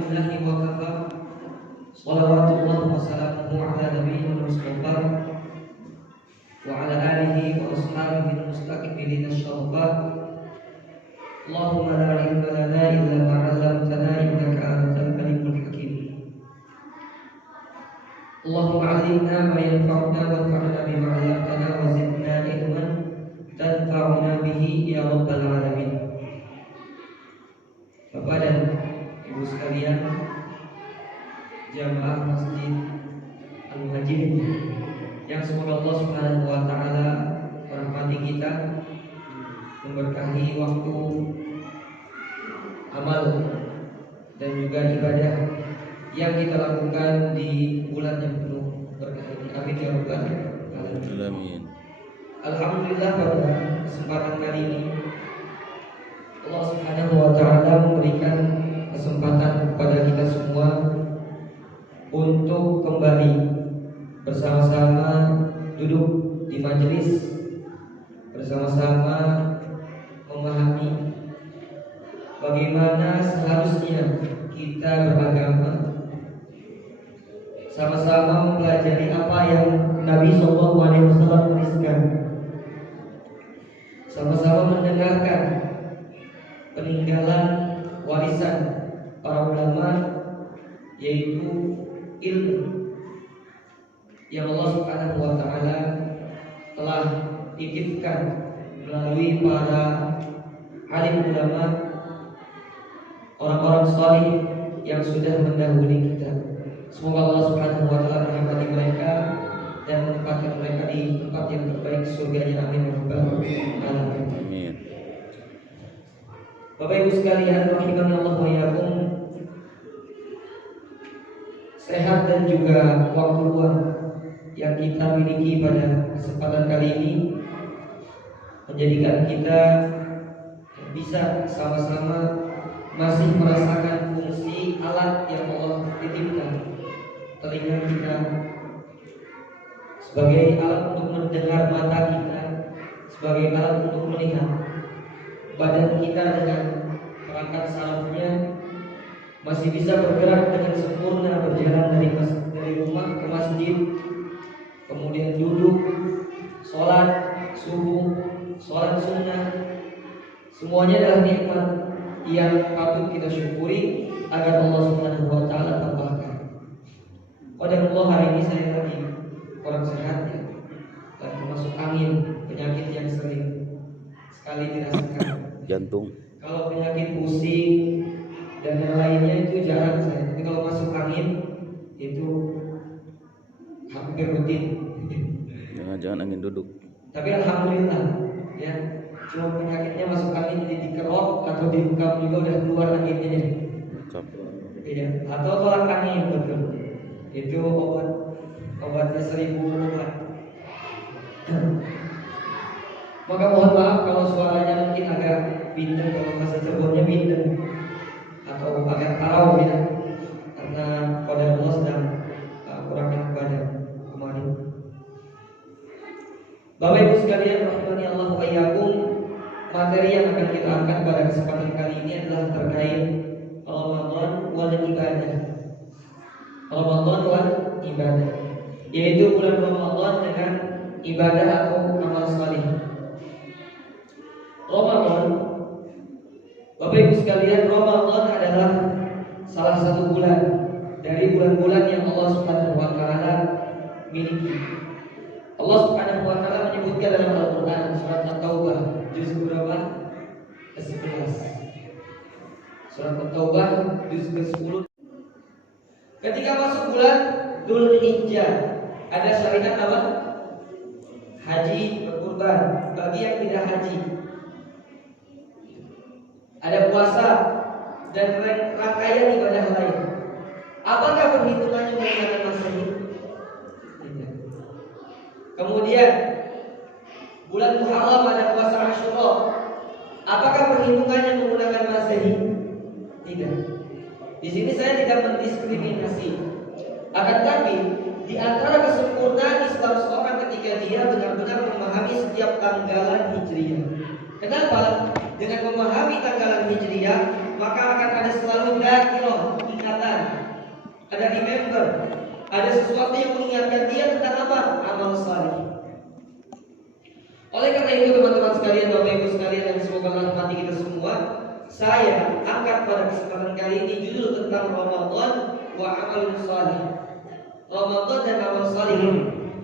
alhamdulillahi wa kafa. Shalawatullah wa salamuhu ala nabiyil mustafa wa ala alihi wa ashabihi al-mustaqbilin asy-syarafat. Allahumma la ilma lana illa ma 'allamtana innaka antal alimul hakim. Allahumma 'allimna ma yanfa'una wanfa'na bima 'allamtana wa zidna ilman tanfa'una bihi ya rabbal alamin. Bapak dan Ibu sekalian, jamaah Masjid Al-Muhajirin yang semoga Allah Subhanahu wa taala merahmati kita, memberkahi waktu amal dan juga ibadah yang kita lakukan di bulan yang penuh berkah ini. Amin ya rabbal alamin. Alhamdulillah, pada kesempatan kali ini Allah Subhanahu wa taala memberikan kesempatan kepada kita semua untuk kembali bersama-sama duduk di majelis, bersama-sama memahami bagaimana seharusnya kita beragama, sama-sama mempelajari apa yang Nabi SAW tuliskan, sama-sama mendengarkan peninggalan warisan para ulama, yaitu ilmu yang Allah Subhanahu wa taala telah titipkan melalui para alim ulama, orang-orang salih yang sudah mendahului kita. Semoga Allah Subhanahu wa taala merahmati mereka dan menempatkan mereka di tempat yang terbaik surganya. Amin ya rabbal alamin. Bapak Ibu sekalian, rahimani Allah wa iyyakum, sehat dan juga waktu luang yang kita miliki pada kesempatan kali ini menjadikan kita bisa sama-sama masih merasakan fungsi alat yang Allah titipkan. Telinga kita sebagai alat untuk mendengar, mata kita sebagai alat untuk melihat, badan kita dengan perangkat sarafnya masih bisa bergerak dengan sempurna, berjalan dari rumah ke masjid, kemudian duduk, sholat subuh, sholat sunnah. Semuanya adalah nikmat yang patut kita syukuri agar Allah Subhanahu wa taala tambahkan. Qadarullah, hari ini saya lagi kurang sehat ya, lagi masuk angin, penyakit yang sering sekali dirasakan, jantung. Kalau penyakit pusing dan yang lainnya itu jarang saya. Tapi kalau masuk angin itu hampir rutin. Jangan angin duduk. Tapi alhamdulillah ya, cuma penyakitnya masuk angin jadi dikerok atau dibekap juga udah keluar anginnya. Iya, atau tolak angin betul. Itu obatnya 1000 obat. Maka mohon maaf kalau suaranya mungkin agak bindeng, kalau bahasa Cirebonnya bindeng atau agak tarau ya, karena qadarullah sedang kurangkan badan kemarin. Bapak Ibu sekalian, rahimani Allah wa iyyakum, materi yang akan kita angkat pada kesempatan kali ini adalah terkait Ramadan wal ibadah. Ramadan wal ibadah, yaitu bulan Ramadan dengan ibadah atau amal salih. Ramadan, Bapak Ibu sekalian, Ramadan adalah salah satu bulan dari bulan-bulan yang Allah Subhanahu wa taala miliki. Allah Subhanahu wa taala menyebutkan dalam Al-Qur'an surat At-Taubah juz berapa? Ke-11. Surat At-Taubah juz ke-10. Ketika masuk bulan Dzulhijjah, ada syariat apa? Haji berkurban bagi yang tidak haji. Ada puasa dan rangkaian ibadah lain. Apakah perhitungannya menggunakan Masehi? Tidak. Kemudian bulan Muharram ada puasa Asyura. Apakah perhitungannya menggunakan Masehi? Tidak. Di sini saya tidak mendiskriminasi. Akan tetapi di antara kesempurnaan Islam seorang ketika dia benar-benar memahami setiap tanggalan Hijriyah. Kenapa? Dengan memahami tanggalan Hijriyah, maka akan ada selalu dakilah, ikatan ada remember, ada sesuatu yang mengingatkan dia tentang apa? Amal saleh. Oleh karena itu teman-teman sekalian, Bapak Ibu sekalian yang semoga merahmati kita semua, saya angkat pada kesempatan kali ini judul tentang Ramadan wa amalun salih. Ramadan dan amal salih,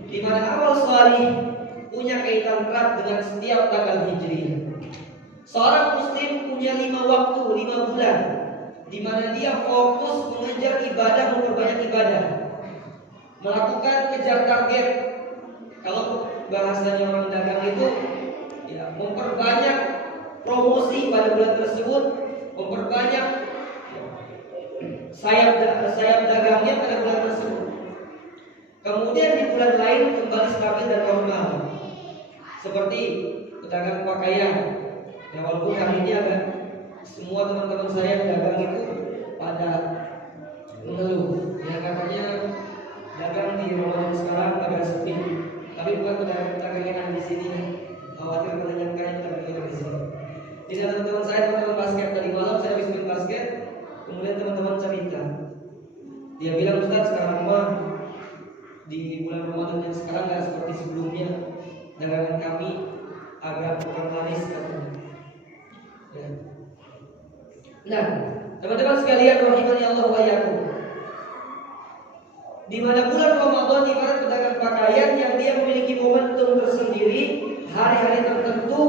di mana amal salih punya kaitan erat dengan setiap tanggal Hijriah. Seorang muslim punya 5 waktu, 5 bulan, di mana dia fokus mengejar ibadah, memperbanyak ibadah, melakukan kejar target. Kalau bahasanya orang dagang itu, ya, memperbanyak promosi pada bulan tersebut, memperbanyak sayap dagangnya pada bulan tersebut. Kemudian di bulan lain kembali stabil dan normal. Seperti pedagang pakaian. Ya, walaupun hari ini agak semua teman-teman saya dagang itu pada mengeluh. Ya, katanya dagang di Ramadan sekarang agak sepi. Tapi bukan pedagang yang ada di sini. Khawatir menanyakan pedagang di sini. Jadi teman-teman saya, teman-teman basket, tadi malam saya habis main basket, kemudian teman-teman cerita. Dia bilang, Ustaz, sekarang mah di bulan Ramadan yang sekarang nggak seperti sebelumnya. Dagangan kami agak kurang laris katanya. Ya. Nah, teman-teman sekalian, rahimani Allah wa iyyakum. Di mana bulan Ramadan di mana pedagang pakaian yang dia memiliki momentum tersendiri, hari-hari tertentu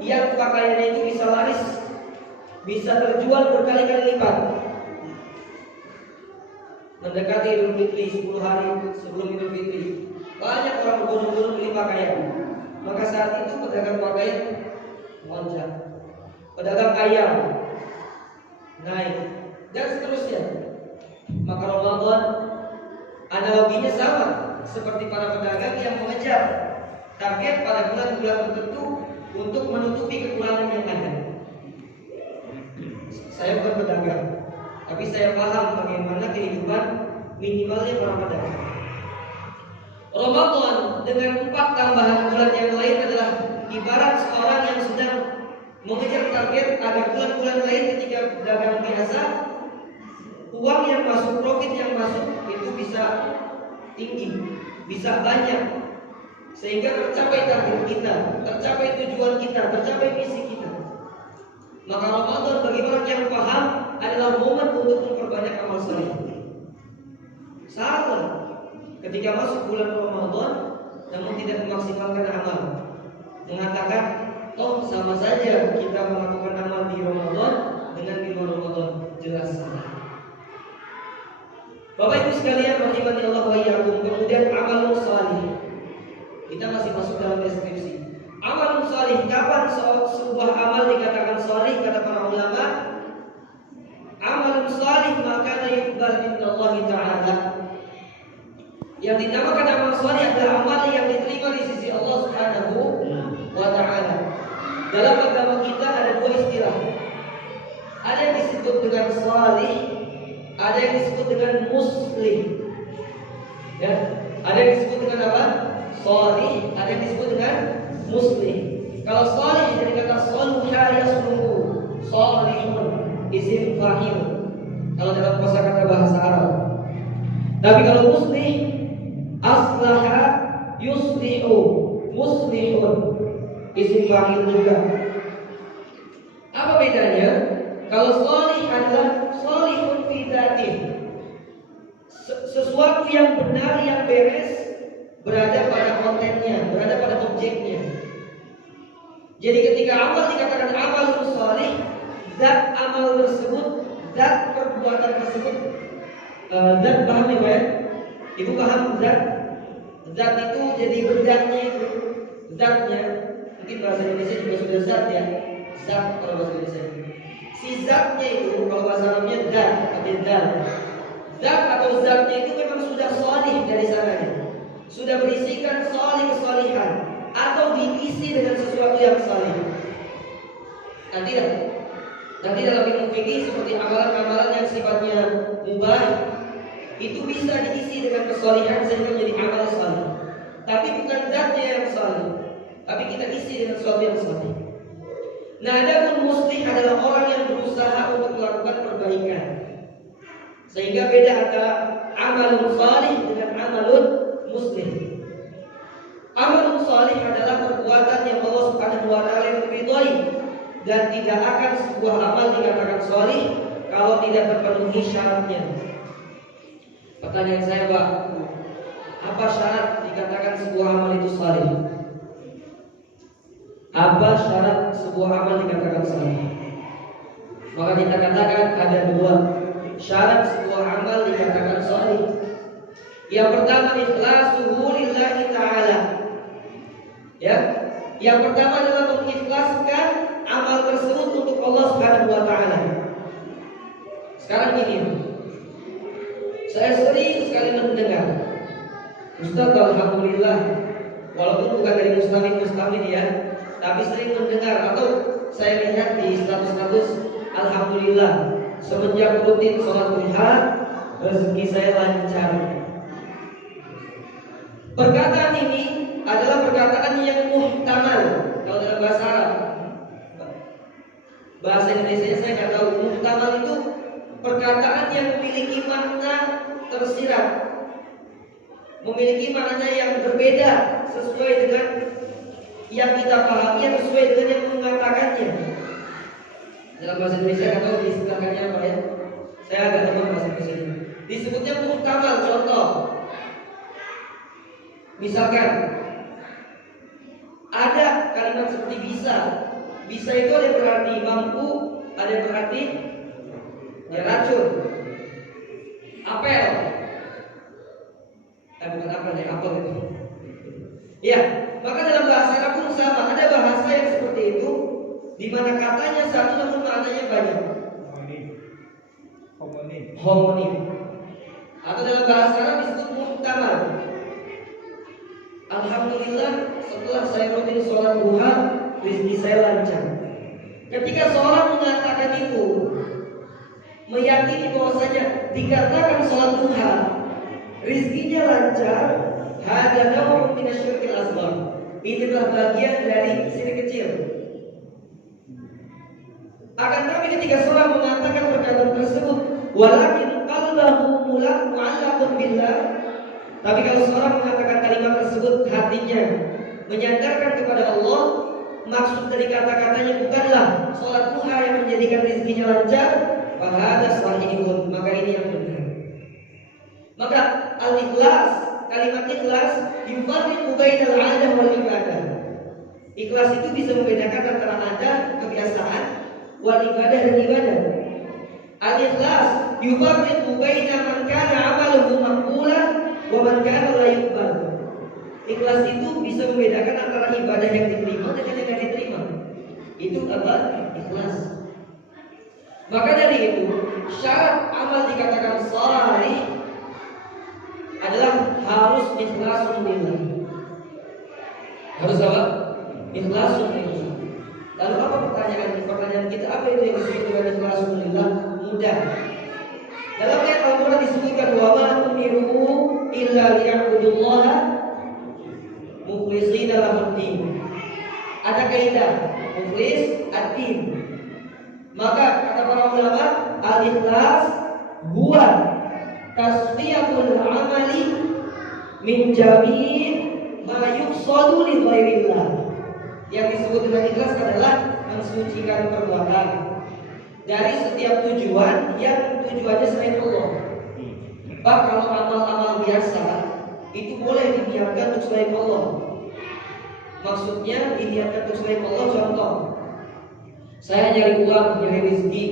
yang pakaiannya itu bisa laris, bisa terjual berkali-kali lipat. Mendekati Idul Fitri 10 hari sebelum Idul Fitri, banyak orang berburu-buru beli pakaian. Maka saat itu pedagang pakaian loncat, pedagang ayam naik, dan seterusnya. Maka Ramadan analoginya sama seperti para pedagang yang mengejar target pada bulan-bulan tertentu untuk menutupi kekurangan yang ada. Saya bukan pedagang, tapi saya paham bagaimana kehidupan minimalnya para pedagang. Ramadan dengan 4 tambahan bulan yang lain adalah ibarat seorang yang sedang mengejar target agar bulan-bulan lain ketika dagang biasa, uang yang masuk, profit yang masuk itu bisa tinggi, bisa banyak, sehingga tercapai target kita, tercapai tujuan kita, tercapai misi kita. Maka Ramadan bagi orang yang paham adalah momen untuk memperbanyak amal saleh. Salah ketika masuk bulan Ramadan namun tidak memaksimalkan amal, mengatakan toh sama saja kita melakukan amal di Ramadan dengan di luar Ramadan, jelas salah. Bapak Ibu sekalian, rahimani Allah wa iyyakum. Kemudian amalun salih. Kita masih masuk dalam deskripsi. Amalun salih, kapan sebuah amal dikatakan salih? Kata para ulama, amalun salih maka yuqbal indallahi ta'ala. Yang dinamakan amal salih adalah amal yang diterima di sisi Allah Subhanahu wa ta'ala. Dalam agama kita ada 2 istilah. Ada yang disebut dengan salih, ada yang disebut dengan muslim. Ya, ada yang disebut dengan apa? Salih, ada yang disebut dengan muslim. Kalau salih dari kata saluha yasluhu, salihun, isim fa'il. Kalau dalam kosakata bahasa Arab. Tapi kalau muslim, aslaha yuslihu, muslihun, isim fa'il juga. Apa bedanya? Kalau salih adalah salihun fi dzatih, sesuatu yang benar, yang beres, berada pada kontennya, berada pada objeknya. Jadi ketika amal dikatakan amal salih, zat amal tersebut, zat perbuatan tersebut, zat paham ya Pak ya? Ibu paham zat? Zat itu jadi bendanya itu, zatnya. Mungkin bahasa Indonesia juga sudah zat ya, zat kalau bahasa Indonesia. Si zatnya itu kalau bahasa Arabnya zat, artinya zat. Zat atau zatnya itu memang sudah salih dari sananya, sudah berisikan salih kesalihan atau diisi dengan sesuatu yang salih. Nanti dalam ilmu fikih seperti amalan-amalan yang sifatnya mubah itu bisa diisi dengan kesalihan sehingga menjadi amal salih. Tapi bukan zatnya yang salih, tapi kita isi dengan sesuatu yang salih. Nah, adapun muslih adalah orang yang berusaha untuk melakukan perbaikan. Sehingga beda antara amalun salih dengan amalun muslim. Amalun salih adalah perbuatan yang Allah Subhanahu wa taala ridhoi, dan tidak akan sebuah amal dikatakan salih kalau tidak terpenuhi syaratnya. Pertanyaan saya, Pak, apa syarat dikatakan sebuah amal itu salih? Apa syarat sebuah amal dikatakan salih? Maka kita katakan ada dua syarat sebuah amal dikatakan salih. Yang pertama, ikhlasuhu lillahi ta'ala. Ya, yang pertama adalah mengikhlaskan amal tersebut untuk Allah Subhanahu wa taala. Sekarang ini, saya sering sekali mendengar, Ustaz, alhamdulillah, walaupun bukan dari muslimin ya, tapi sering mendengar atau saya lihat di status-status, alhamdulillah, semenjak rutin sholat duha, rezeki saya lancar. Perkataan ini adalah perkataan yang muhtamal kalau dalam bahasa Arab. Bahasa Indonesia saya nggak tahu. Muhtamal itu perkataan yang memiliki makna tersirat, memiliki makna yang berbeda sesuai dengan yang kita pahami, yang sesuai dengan yang mengatakannya. Dalam bahasa Indonesia nggak tahu diistilahkannya apa ya. Saya agak tahu bahasa Indonesia. Disebutnya muhtamal. Contoh, misalkan ada kalimat seperti bisa. Bisa itu ada yang berarti mampu, ada yang berarti ya racun. Apel. Bukan apel ya, apel itu. Ya, maka dalam bahasa Arab pun sama. Ada bahasa yang seperti itu, di mana katanya satu namun maknanya banyak. Homonim. Atau dalam bahasa Arab disebut muhtamal. Alhamdulillah, setelah saya rutin sholat duha, rezeki saya lancar. Ketika seorang mengatakan itu, meyakini bahwasanya dikarenakan sholat duha rezekinya lancar, hada naw'un min asyirkil asghar. Itulah bagian dari syirik kecil. Akan tapi ketika seorang mengatakan perkataan tersebut, walakin qalbuhu mu'allaqun billah, tapi kalau seorang mengatakan kalimat tersebut hatinya menyandarkan kepada Allah, maksud dari kata-katanya bukanlah sholat duha yang menjadikan rezekinya lancar, fahada sahihun, maka ini yang benar. Maka al-ikhlas, kalimat ikhlas yufarriqu bainal 'adah wal ibadah. Ikhlas itu bisa membedakan antara adat, kebiasaan, wal ibadah dan ibadah. Al-ikhlas yufarriqu baina man kana 'amaluhu maqbulan wa man kana la yuqbal. Ikhlas itu bisa membedakan antara ibadah yang diterima dengan yang tidak diterima. Itu apa? Ikhlas. Maka dari itu, syarat amal dikatakan shalih adalah harus ikhlasun lillah. Harus apa? Ikhlasun lillah. Lalu apa pertanyaan kita? Apa itu yang disebut dengan ikhlasun lillah? Mudah. Dalam ayat Al-Quran disebutkan wa ma umiru illa liya'budullaha mukhlishina lahud-din. Ada kaidah mukhlis ad-din. Maka kata para ulama, al-ikhlas huwa tasfiyatul amali min jami' ma yuqsadu li ghairillah. Yang disebut dengan ikhlas adalah mensucikan perbuatan dari setiap tujuan yang tujuannya selain Allah. Pak, kalau amal-amal biasa itu boleh diniatkan untuk selain Allah. Maksudnya diniatkan untuk selain Allah. Contoh, saya nyari uang, nyari rezeki,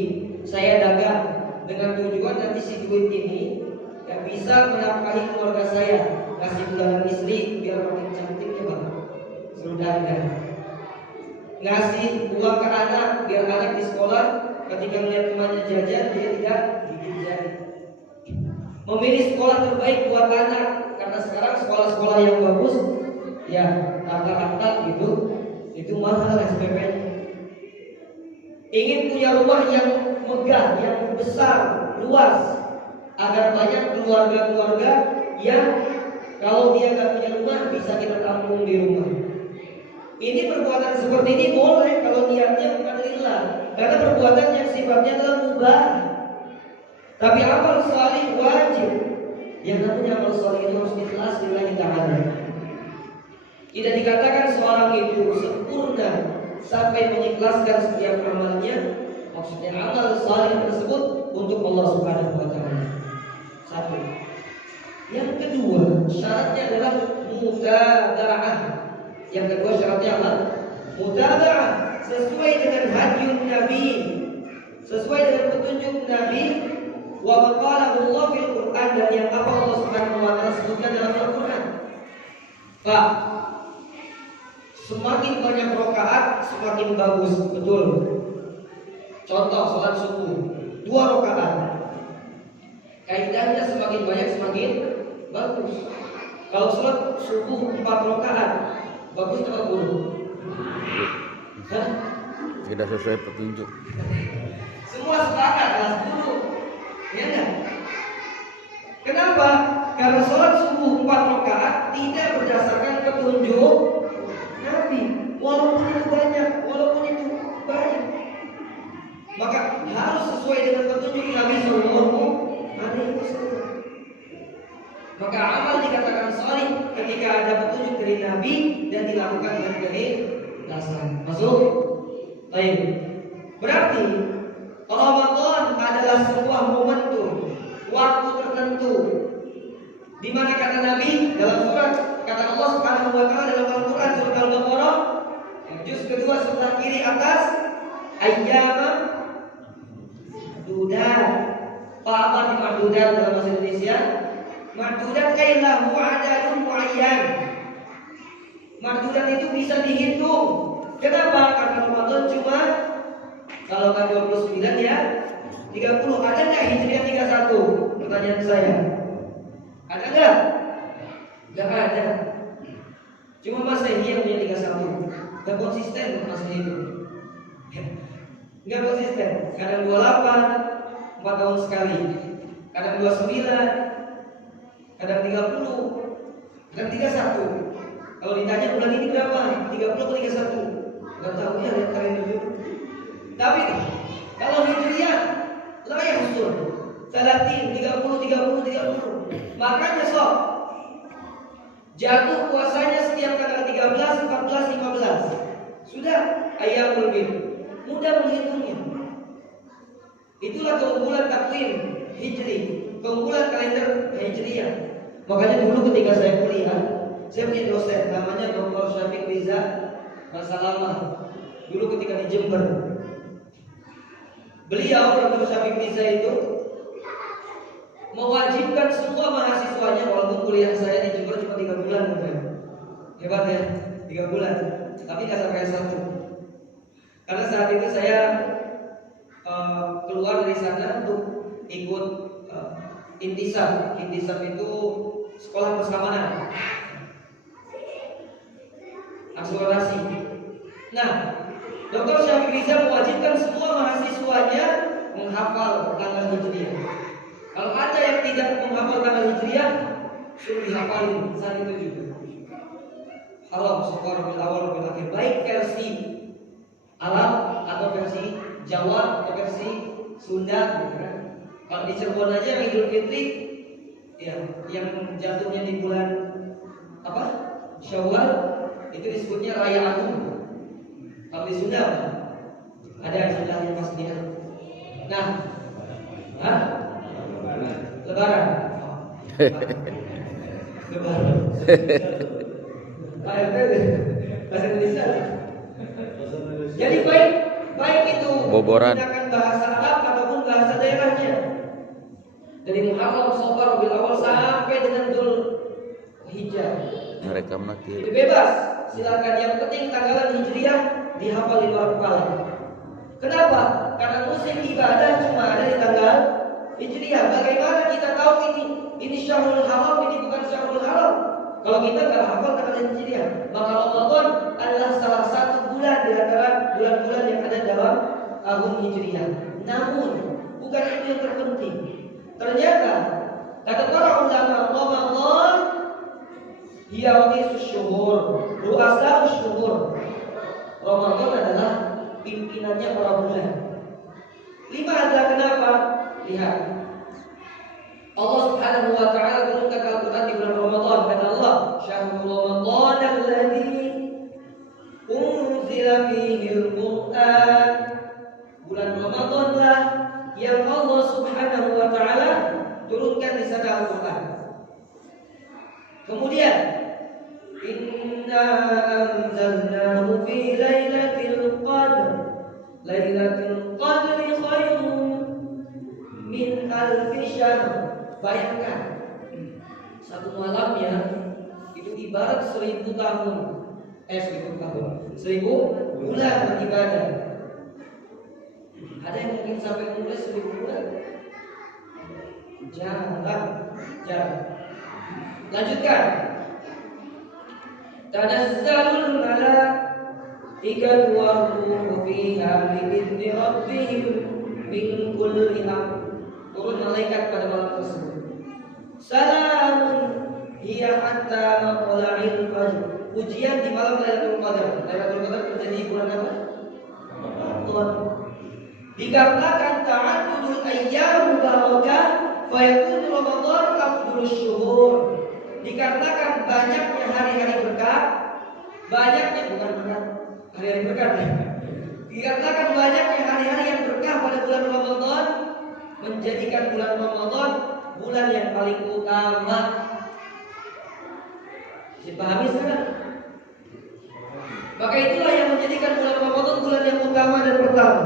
saya dagang dengan tujuan nanti si duit ini yang bisa menafkahi keluarga saya, kasih bulanan istri biar makin cantik ya Bang, suruh dagang. Ngasih uang ke anak biar anak di sekolah ketika melihat temannya jajan dia tidak gigit jari. Memilih sekolah terbaik buat anak, karena sekarang sekolah-sekolah yang bagus ya rata-rata itu mahal SPP-nya. Ingin punya rumah yang megah, yang besar, luas, agar banyak keluarga-keluarga yang kalau dia nggak punya rumah bisa kita tampung di rumah. Ini perbuatan seperti ini boleh kalau niatnya bukan lillah, karena perbuatan yang sifatnya adalah mubah. Tapi amal salih wajib. Yang namanya amal salih itu harus ikhlas lillahi ta'ala. Tidak dikatakan seorang itu sempurna sampai mengikhlaskan setiap amalnya. Maksudnya amal salih tersebut untuk Allah Subhanahu wa ta'ala. Satu. Yang kedua, syaratnya adalah mutaba'ah. Yang kedua syaratnya apa? Mutaba'ah, sesuai dengan hadis Nabi, sesuai dengan petunjuk Nabi. Wa maqalahu Allah fil Quran, dan yang apa Allah Subhanahu wa ta'ala sebutkan dalam Al-Quran. Pak, semakin banyak rakaat semakin bagus, betul. Contoh salat subuh 2 rakaat. Kaidahnya semakin banyak semakin bagus. Kalau salat subuh 4 rakaat, bagus atau buruk? Hah? Tidak sesuai petunjuk. Semua sepakat kelas buruk. Ya enggak? Kenapa? Karena sholat subuh 4 rakaat tidak berdasarkan petunjuk Nabi. Walaupun itu banyak, maka harus sesuai dengan petunjuk Nabi Sallallahu Alaihi Wasallam. Maka amal dikatakan shalih ketika ada petunjuk dari Nabi dan dilakukan dengan keikhlasan. Masuk? Baik. Berarti Ramadan adalah sebuah momentum, waktu tertentu, di mana kata Nabi dalam surat, kata Allah Subhanahu wa ta'ala dalam Al-Quran surat Al-Baqarah juz kedua sebelah kiri atas, ayyaman ma'dudat. Apa arti ma'dudat dalam bahasa Indonesia? Ma'dudat kailahu adadun muayyan. Ma'dudat itu bisa dihitung. Kenapa? Karena Ramadan cuma kalau kan 29 ya 30. Ada nggak Hijriah 31? Pertanyaan saya. Ada nggak? Nggak ada. Cuma Masehi yang punya 31. Nggak konsisten Masehi itu. Nggak konsisten. Kadang 28, 4 tahun sekali. Kadang 29, kadang 30, kadang 31. Kalau ditanya bulan ini berapa? 30 atau 31? Nggak tahu ya, lihat kalender dulu. Tapi kalau Hijriah layak usul 30, 30. Makanya sob jatuh puasanya setiap tanggal 13, 14, 15. Sudah ayyamul bid. Mudah menghitungnya. Itulah keunggulan takwim Hijri, keunggulan kalender Hijriah. Makanya dulu ketika saya kuliah, saya punya dosen namanya Dr. Syafiq Riza Masalama. Dulu ketika di Jember, beliau Dr. Syafiq Riza itu mewajibkan semua mahasiswanya, walaupun kuliah saya di Jember cuma 3 bulan, hebat ya, 3 bulan, tapi nggak sampai 1. Karena saat itu saya keluar dari sana untuk ikut intisab. Intisab itu sekolah persamanan, akselerasi. Nah, Dr. Syafiq Riza mewajibkan semua mahasiswanya menghafal tanggal Hijriah. Kalau ada yang tidak menghafal tanggal Hijriah, suruh dihafalin saat itu juga. Haram, syukur, bil awal, bil akhir. Baik versi Arab atau versi Jawa atau versi Sunda, gitu kan. Kalau di Cirebon aja yang Idul Fitri, ya, yang jatuhnya di bulan apa? Syawal, itu disebutnya Raya Agung. Kalau di Sunda ada istilahnya pastinya. Nah, Lebaran. Lebaran. Bahasa Indonesia. Jadi baik itu Boboran. menggunakan bahasa Arab ataupun bahasa daerahnya. Dari Muharram, Safar, Rabiul Awal sampai dengan Dzulhijjah. Mereka menakdir. Itu bebas, silakan. Yang penting tanggalan Hijriah dihafal di luar kepala. Kenapa? Karena musim ibadah cuma ada di tanggal Hijriah. Bagaimana kita tahu ini Syahrul Haram, ini bukan Syahrul Haram? Kalau kita nggak hafal tanggal Hijriah, maka Ramadan adalah salah satu bulan di antara bulan-bulan yang ada dalam tahun Hijriah. Namun bukan itu yang terpenting. Ternyata kata para ulama, Ramadan ia waqisus syuhur, ru'asaus syuhur. Ramadan adalah pimpinannya para bulan. 5 adalah kenapa? Lihat, Allah Subhanahu wa taala turunkan Al-Qur'an di bulan Ramadan. Kata Allah, "Syahrul Ramadan alladzi unzila fihi al-Qur'an." Bulan Ramadanlah yang Allah Subhanahu wa taala turunkan di sana Al-Qur'an. Kemudian, "Inna anzalnahu fi lailatul qadr." Lailatul qadri khairun min alfi syahr. Bayangkan, satu malamnya itu ibarat 1000 tahun. 1000 tahun. 1000 bulan beribadah. Ada yang mungkin sampai mulai 1000 bulan? Jarang. Lanjutkan. Tanazzalul malaikatu war-ruhu fiha bi'izni rabbihim min kulli amr. Turun malaikat pada malam tersebut. Salamun hiya hatta matla'il fajr. Ujian di malam Lailatul Qadar. Lailatul Qadar terjadi di bulan apa? Ramadan. Dikarenakan ta'addudul ayyam barakah fa yakunu Ramadan afdalus syuhur. Dikarenakan banyaknya hari-hari berkah, banyaknya bukan berkah, hari-hari berkah. Dikarenakan banyaknya hari-hari yang berkah pada bulan Ramadan, menjadikan bulan Ramadan bulan yang paling utama. Dipahami sekarang? Maka itulah yang menjadikan bulan Ramadan bulan yang utama dan pertama.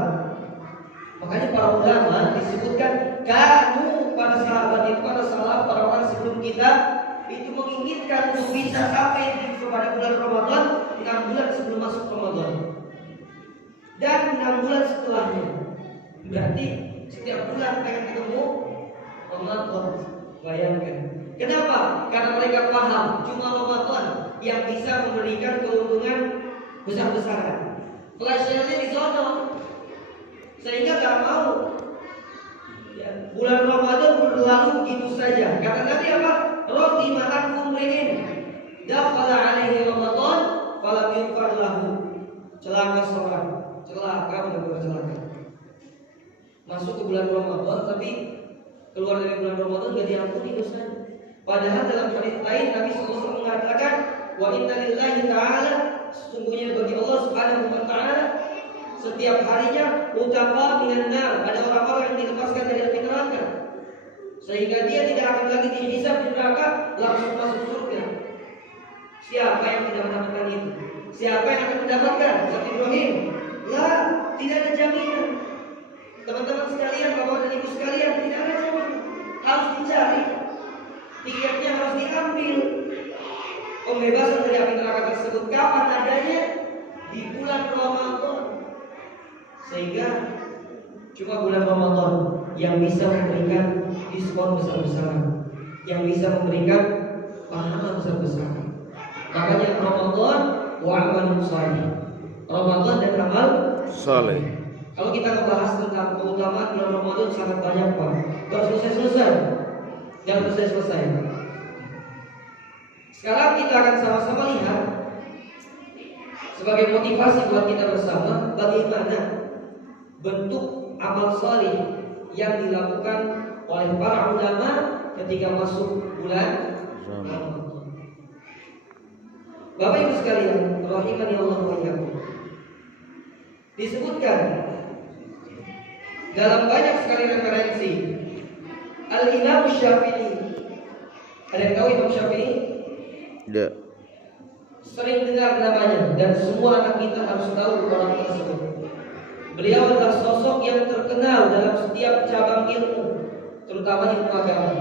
Makanya para ulama disebutkan kanu, para sahabat itu, para salaf, para orang sebelum kita itu menginginkan untuk bisa sampai kepada bulan Ramadan 6 bulan sebelum masuk Ramadan dan 6 bulan setelahnya. Berarti setiap bulan pengen ketemu Ramadan. Bayangkan. Kenapa? Karena mereka paham cuma Ramadan yang bisa memberikan keuntungan besar-besaran. Flash-nya di sana. Sehingga gak mau ya, bulan Ramadan berlalu begitu saja. Kata Nabi apa? Roti makan kumriin dakhala alaihi Ramadan falam yughfar lahu. Celaka seorang, celaka benar-benar celaka. Masuk ke bulan Ramadan tapi keluar dari bulan Ramadan gak diampuni dosanya. Padahal dalam hadis lain Nabi SAW mengatakan, wa inna lillahi ta'ala, sesungguhnya bagi Allah Subhanahu wa ta'ala setiap harinya utama minan, ada orang-orang yang dilepaskan dari api neraka sehingga dia tidak akan lagi dihisab di neraka, langsung masuk surga. Siapa yang tidak mendapatkan itu? Siapa yang akan mendapatkan? Seperti Ibrahim? Lah, tidak ada jaminan. Teman-teman sekalian, bapak dan ibu sekalian, tidak ada jaminan. Harus dicari. Tiketnya harus diambil. Pembebasan dari api neraka tersebut kapan adanya? Di bulan Ramadan. Sehingga cuma bulan Ramadan yang bisa memberikan diskon besar-besaran, yang bisa memberikan pahala besar-besaran. Makanya Ramadan wa amalun shalih. Ramadan dan amal saleh. Kalau kita membahas tentang keutamaan bulan Ramadan sangat banyak, Pak. Gak selesai-selesai. Jangan selesai-selesai. Sekarang kita akan sama-sama lihat sebagai motivasi buat kita bersama bagaimana bentuk amal salih yang dilakukan oleh para ulama ketika masuk bulan Ramadan. Bapak Ibu sekalian, rahimani Allah wa iyyakum. Disebutkan dalam banyak sekali referensi Al-Imam Syafi'i. Ada yang tahu Imam Syafi'i? Tidak. Sering dengar namanya dan semua anak kita harus tahu orang tersebut. Beliau adalah sosok yang terkenal dalam setiap cabang ilmu, terutama ilmu agama.